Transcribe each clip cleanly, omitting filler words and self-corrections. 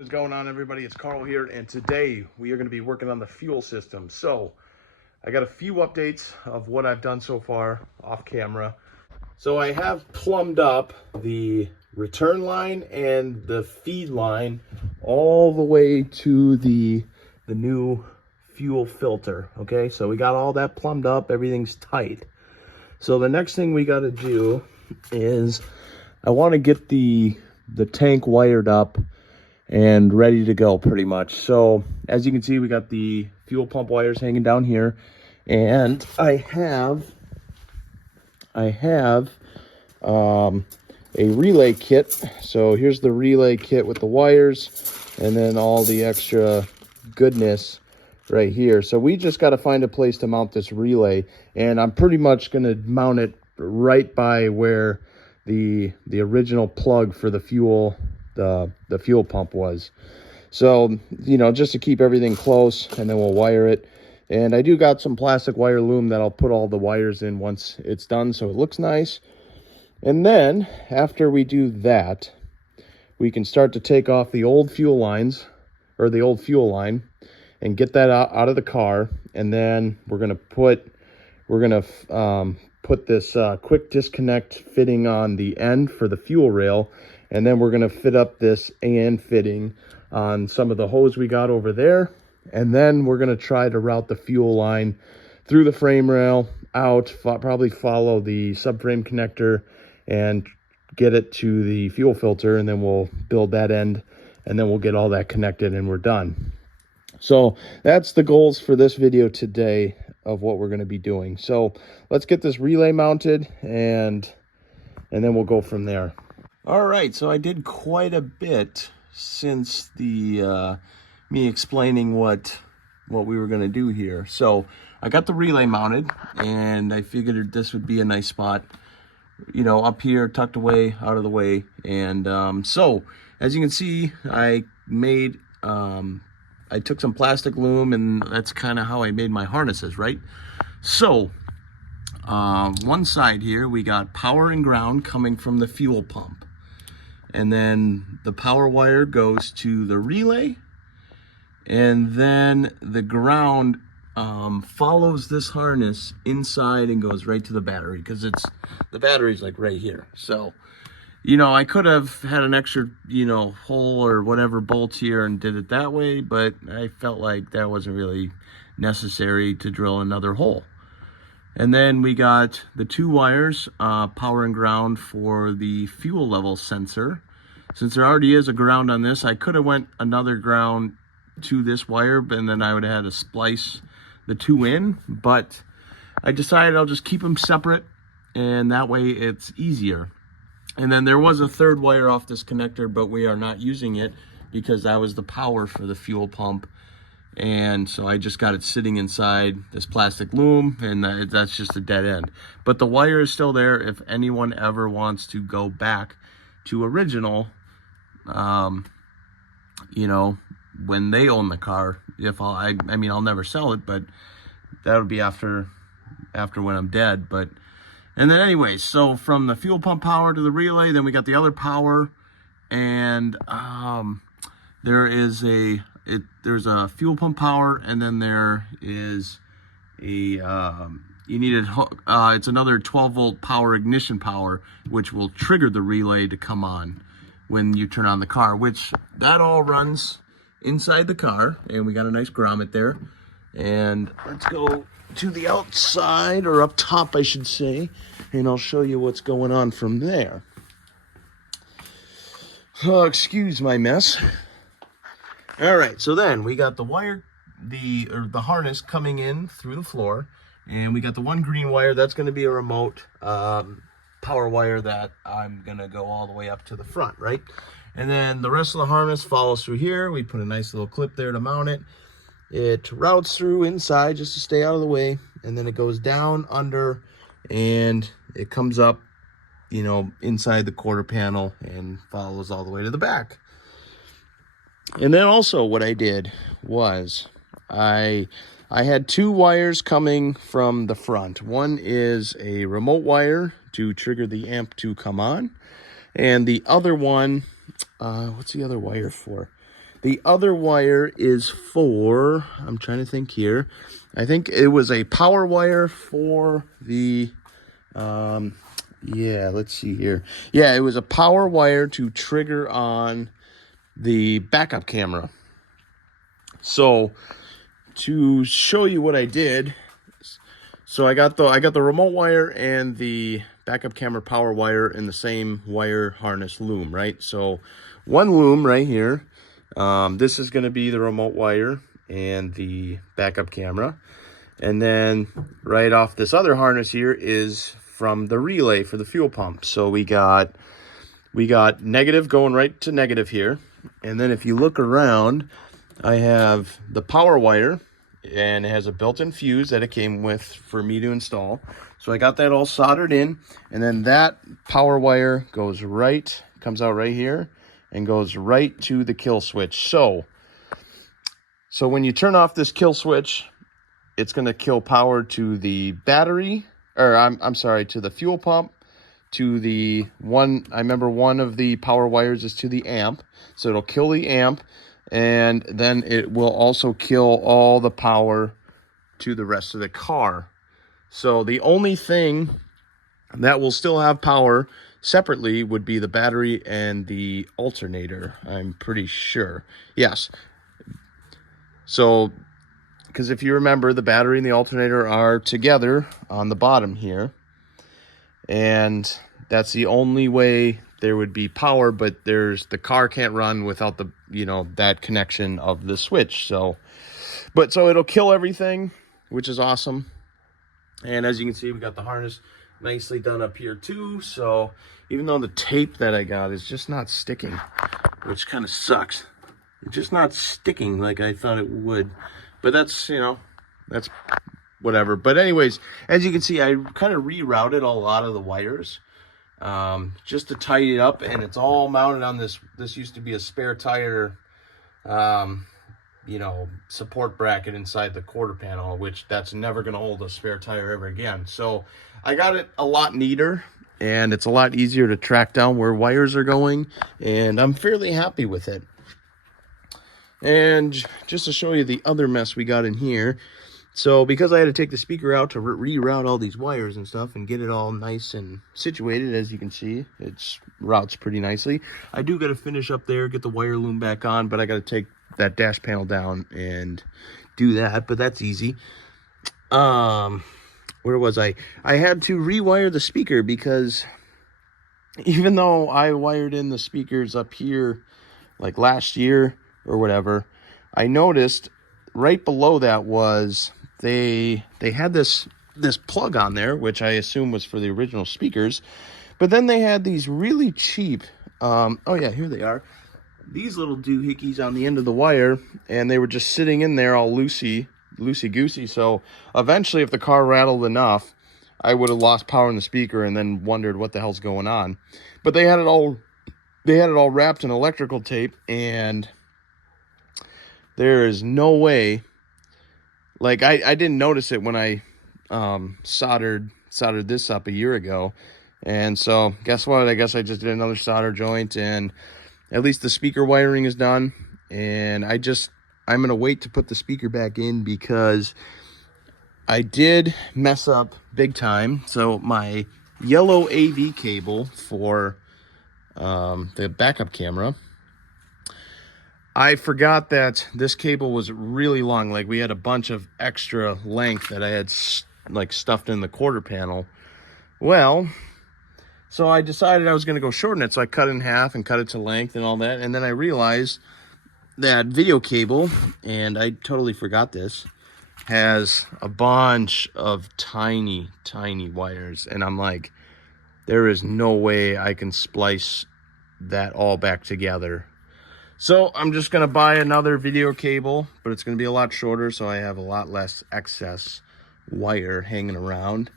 What's going on, everybody? It's Carl here, and today we are going to be working on the fuel system. So I got a few updates of what I've done so far off camera. So I have plumbed up the return line and the feed line all the way to the new fuel filter. Okay, so we got all that plumbed up, everything's tight. So the next thing we got to do is I want to get the tank wired up and ready to go pretty much. So as you can see, we got the fuel pump wires hanging down here, and I have a relay kit. So here's the relay kit with the wires and then all the extra goodness right here. So we just got to find a place to mount this relay, and I'm pretty much going to mount it right by where the original plug for the fuel pump was. So, you know, just to keep everything close, and then we'll wire it. And I do got some plastic wire loom that I'll put all the wires in once it's done, so it looks nice. And then after we do that, we can start to take off the old fuel lines, or the old fuel line, and get that out of the car. And then we're gonna put this quick disconnect fitting on the end for the fuel rail, and then we're going to fit up this AN fitting on some of the hose we got over there, and then we're going to try to route the fuel line through the frame rail out, probably follow the subframe connector and get it to the fuel filter, and then we'll build that end, and then we'll get all that connected and we're done. So that's the goals for this video today of what we're going to be doing. So let's get this relay mounted, and then we'll go from there. All right, so I did quite a bit since the me explaining what we were going to do here. So I got the relay mounted, and I figured this would be a nice spot, you know, up here, tucked away, out of the way. And so as you can see, I made I took some plastic loom, and that's kind of how I made my harnesses, right? So one side here, we got power and ground coming from the fuel pump. And then the power wire goes to the relay. And then the ground follows this harness inside and goes right to the battery, because the battery's like right here. So, you know, I could have had an extra, you know, hole or whatever bolt here and did it that way, but I felt like that wasn't really necessary to drill another hole. And then we got the two wires, power and ground for the fuel level sensor. Since there already is a ground on this, I could have went another ground to this wire, and then I would have had to splice the two in, but I decided I'll just keep them separate, and that way it's easier. And then there was a third wire off this connector, but we are not using it because that was the power for the fuel pump. And so I just got it sitting inside this plastic loom, and that's just a dead end. But the wire is still there if anyone ever wants to go back to original, you know, when they own the car. I mean, I'll never sell it, but that would be after when I'm dead. But and then anyways, so from the fuel pump power to the relay, then we got the other power, and there's a fuel pump power, and then there is a it's another 12-volt power ignition power, which will trigger the relay to come on when you turn on the car, which that all runs inside the car. And we got a nice grommet there. And let's go to the outside, or up top I should say, and I'll show you what's going on from there. Oh, excuse my mess. All right, so then we got the wire, the harness coming in through the floor, and we got the one green wire that's going to be a remote power wire that I'm going to go all the way up to the front, right? And then the rest of the harness follows through here. We put a nice little clip there to mount it. It routes through inside just to stay out of the way, and then it goes down under, and it comes up, you know, inside the quarter panel and follows all the way to the back. And then also what I did was I had two wires coming from the front. One is a remote wire to trigger the amp to come on, and the other one, what's the other wire for? The other wire is for, I'm trying to think here. I think it was a power wire for the, yeah, let's see here. Yeah, it was a power wire to trigger on the backup camera. So to show you what I did, so I got the remote wire and the backup camera power wire in the same wire harness loom, right? So one loom right here. This is going to be the remote wire and the backup camera. And then right off this other harness here is from the relay for the fuel pump. So we got negative going right to negative here. And then if you look around, I have the power wire, and it has a built-in fuse that it came with for me to install. So I got that all soldered in, and then that power wire goes right, comes out right here, and goes right to the kill switch. So when you turn off this kill switch, it's going to kill power to the battery, or I'm sorry, to the fuel pump, to the one, I remember one of the power wires is to the amp, so it'll kill the amp, and then it will also kill all the power to the rest of the car. So the only thing that will still have power separately would be the battery and the alternator, I'm pretty sure. Yes. So, because if you remember, the battery and the alternator are together on the bottom here. And that's the only way there would be power, but the car can't run without the, that connection of the switch. So it'll kill everything, which is awesome. And as you can see, we got the harness nicely done up here too. So even though the tape that I got is just not sticking, which kind of sucks. It's just not sticking like I thought it would. But that's, that's whatever. But anyways, as you can see, I kind of rerouted a lot of the wires just to tidy it up. And it's all mounted on this. This used to be a spare tire, support bracket inside the quarter panel, which that's never going to hold a spare tire ever again. So I got it a lot neater, and it's a lot easier to track down where wires are going. And I'm fairly happy with it. And just to show you the other mess we got in here. So because I had to take the speaker out to reroute all these wires and stuff and get it all nice and situated, as you can see, it routes pretty nicely. I do got to finish up there, get the wire loom back on, but I got to take that dash panel down and do that, but that's easy. Where was I? I had to rewire the speaker because even though I wired in the speakers up here like last year or whatever, I noticed right below that was they had this plug on there, which I assume was for the original speakers, but then they had these really cheap oh yeah, here they are, these little doohickeys on the end of the wire, and they were just sitting in there all loosey-goosey. So eventually, if the car rattled enough, I would have lost power in the speaker and then wondered what the hell's going on. But they had it all wrapped in electrical tape, and there is no way, like I didn't notice it when I soldered this up a year ago. And so guess what? I guess I just did another solder joint, and at least the speaker wiring is done. And I'm going to wait to put the speaker back in because I did mess up big time. So my yellow AV cable for the backup camera, I forgot that this cable was really long. Like, we had a bunch of extra length that I had stuffed in the quarter panel. Well, so I decided I was going to go shorten it. So I cut it in half and cut it to length and all that. And then I realized that video cable, and I totally forgot this, has a bunch of tiny wires. And I'm like, there is no way I can splice that all back together. So I'm just going to buy another video cable, but it's going to be a lot shorter, so I have a lot less excess wire hanging around.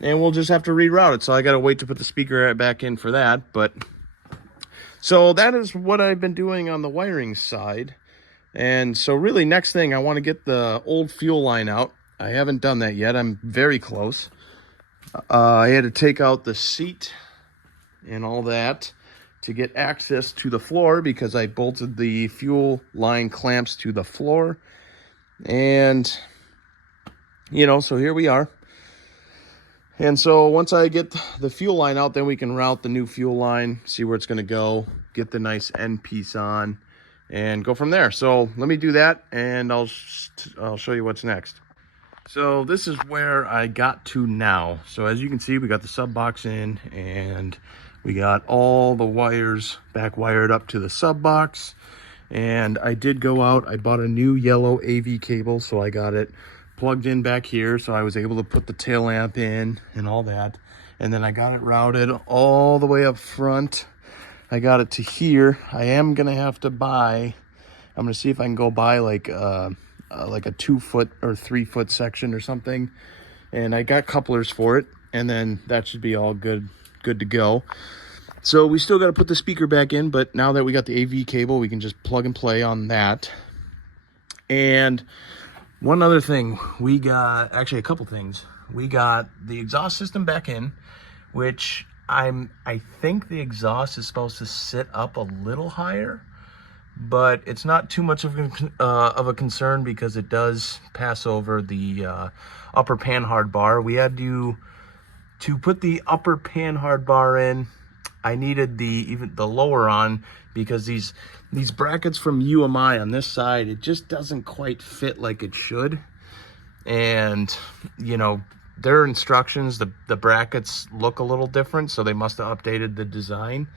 And we'll just have to reroute it. So I got to wait to put the speaker back in for that. But so that is what I've been doing on the wiring side. And so really, next thing, I want to get the old fuel line out. I haven't done that yet. I'm very close. I had to take out the seat and all that. to get access to the floor because I bolted the fuel line clamps to the floor. And, you know, so here we are. And so once I get the fuel line out, then we can route the new fuel line, see where it's going to go, get the nice end piece on, and go from there. So let me do that, and I'll show you what's next. So this is where I got to now. So as you can see, we got the sub box in, and we got all the wires back wired up to the sub box. And I did go out, I bought a new yellow AV cable, so I got it plugged in back here, so I was able to put the tail lamp in and all that. And then I got it routed all the way up front. I got it to here. I am gonna have to buy, I'm gonna see if I can go buy like a 2 foot or 3 foot section or something. And I got couplers for it, and then that should be all good to go. So we still got to put the speaker back in, but now that we got the AV cable, we can just plug and play on that. And one other thing, we got, actually a couple things. We got the exhaust system back in, which I think the exhaust is supposed to sit up a little higher, but it's not too much of a concern because it does pass over the upper panhard bar. We had to put the upper panhard bar in. I needed even the lower on because these brackets from UMI on this side, it just doesn't quite fit like it should. And you know, their instructions, the brackets look a little different, so they must have updated the design.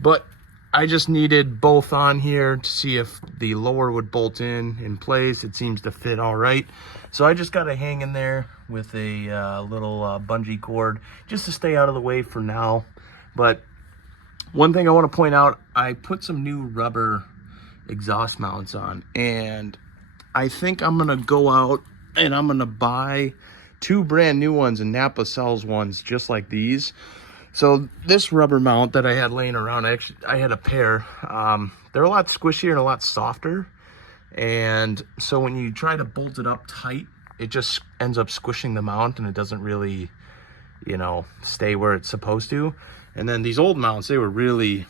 But I just needed both on here to see if the lower would bolt in place. It seems to fit all right. So I just got to hang in there with a little bungee cord just to stay out of the way for now. But one thing I want to point out, I put some new rubber exhaust mounts on, and I think I'm going to go out and I'm going to buy 2 brand new ones, and Napa sells ones just like these. So this rubber mount that I had laying around, I had a pair. They're a lot squishier and a lot softer. And so when you try to bolt it up tight, it just ends up squishing the mount, and it doesn't really, you know, stay where it's supposed to. And then these old mounts, they're really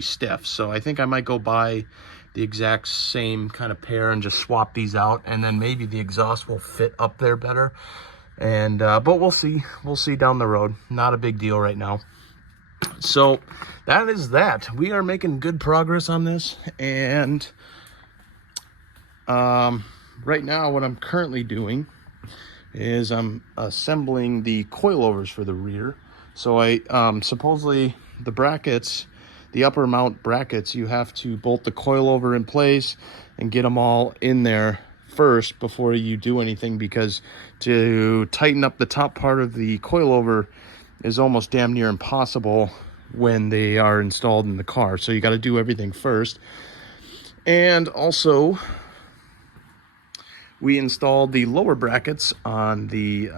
stiff. So I think I might go buy the exact same kind of pair and just swap these out, and then maybe the exhaust will fit up there better. And but we'll see down the road. Not a big deal right now. So that is that. We are making good progress on this, and right now what I'm currently doing is I'm assembling the coilovers for the rear. So I supposedly the brackets, the upper mount brackets, you have to bolt the coilover in place and get them all in there first before you do anything, because to tighten up the top part of the coilover is almost damn near impossible when they are installed in the car. So you got to do everything first. And also we installed the lower brackets on the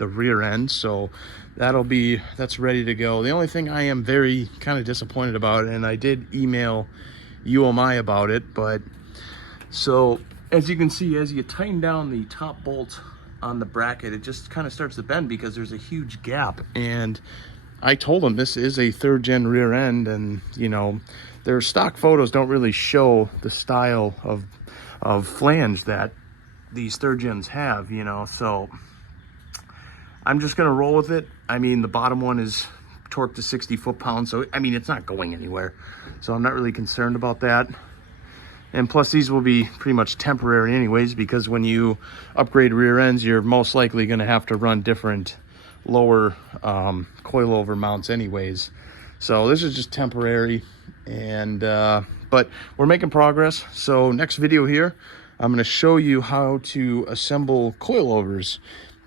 rear end, so that's ready to go. The only thing I am very kind of disappointed about, and I did email UMI about it, but so as you can see, as you tighten down the top bolt on the bracket, it just kind of starts to bend because there's a huge gap. And I told them this is a 3rd gen rear end, and you know, their stock photos don't really show the style of flange that these 3rd gens have, you know. So I'm just gonna roll with it. I mean, the bottom one is torqued to 60 foot-pounds, so I mean, it's not going anywhere, so I'm not really concerned about that. And plus, these will be pretty much temporary anyways, because when you upgrade rear ends, you're most likely going to have to run different lower coilover mounts anyways. So this is just temporary, and but we're making progress. So next video here, I'm going to show you how to assemble coilovers.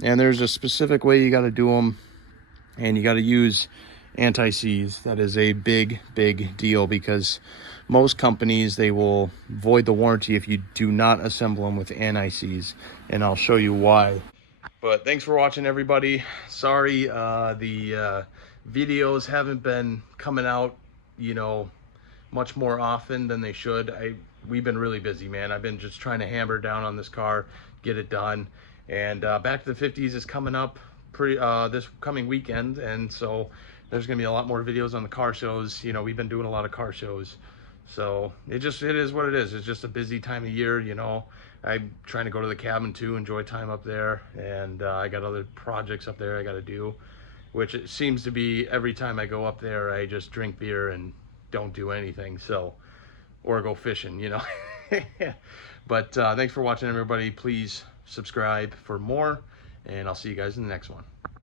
And there's a specific way you got to do them, and you got to use anti-seize. That is a big deal, because most companies, they will void the warranty if you do not assemble them with anti-seize, and I'll show you why. But thanks for watching, everybody. Sorry the videos haven't been coming out, you know, much more often than they should. We've been really busy, man. I've been just trying to hammer down on this car, get it done. And Back to the 50s is coming up this coming weekend, and so there's gonna be a lot more videos on the car shows. You know, we've been doing a lot of car shows, so it is what it is. It's just a busy time of year, you know. I'm trying to go to the cabin too, enjoy time up there, and I got other projects up there I got to do, which it seems to be every time I go up there, I just drink beer and don't do anything. So, or go fishing, you know. But thanks for watching, everybody. Please subscribe for more, and I'll see you guys in the next one.